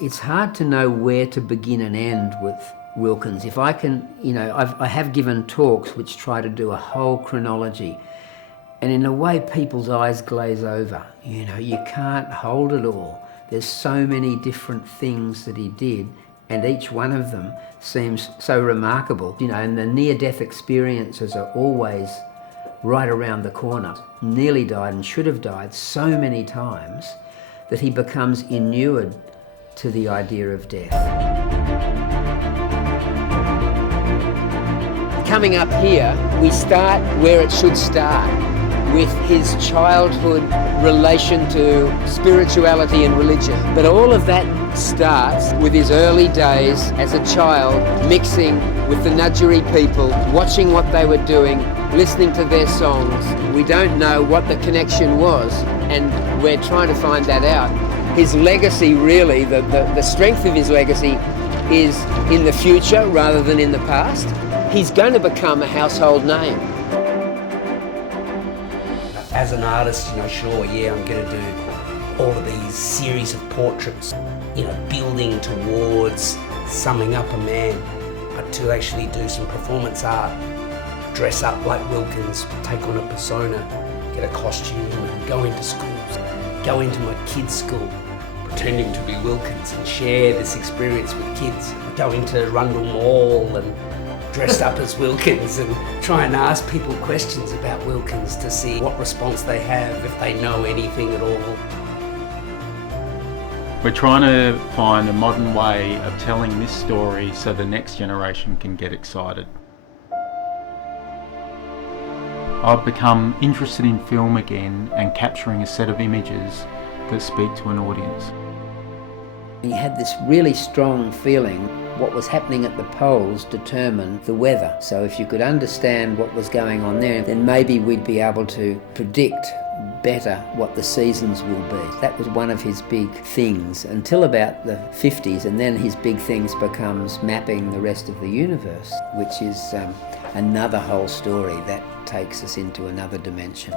It's hard to know where to begin and end with Wilkins. If I can, I have given talks which try to do a whole chronology, and in a way people's eyes glaze over. You can't hold it all. There's so many different things that he did, and each one of them seems so remarkable. And the near-death experiences are always right around the corner. Nearly died and should have died so many times that he becomes inured to the idea of death. Coming up here, we start where it should start, with his childhood relation to spirituality and religion. But all of that starts with his early days as a child, mixing with the Nudgeri people, watching what they were doing, listening to their songs. We don't know what the connection was, and we're trying to find that out. His legacy, really, the strength of his legacy is in the future rather than in the past. He's going to become a household name. As an artist, sure, yeah, I'm going to do all of these series of portraits, building towards summing up a man, but to actually do some performance art, dress up like Wilkins, take on a persona, get a costume and go into schools, go into my kids' school, pretending to be Wilkins and share this experience with kids, go into Rundle Mall and dressed up as Wilkins and try and ask people questions about Wilkins to see what response they have, if they know anything at all. We're trying to find a modern way of telling this story so the next generation can get excited. I've become interested in film again and capturing a set of images that speak to an audience. He had this really strong feeling what was happening at the poles determined the weather. So if you could understand what was going on there, then maybe we'd be able to predict better what the seasons will be. That was one of his big things until about the 50s, and then his big things becomes mapping the rest of the universe, which is another whole story that takes us into another dimension.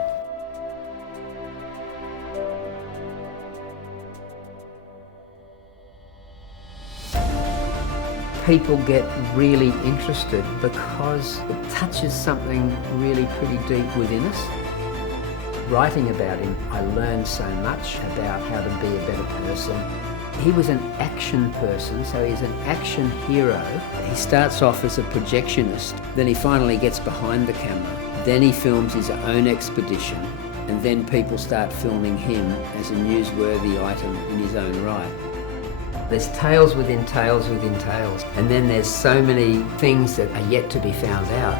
People get really interested because it touches something really pretty deep within us. Writing about him, I learned so much about how to be a better person. He was an action person, so he's an action hero. He starts off as a projectionist, then he finally gets behind the camera. Then he films his own expedition, and then people start filming him as a newsworthy item in his own right. There's tales within tales within tales, and then there's so many things that are yet to be found out.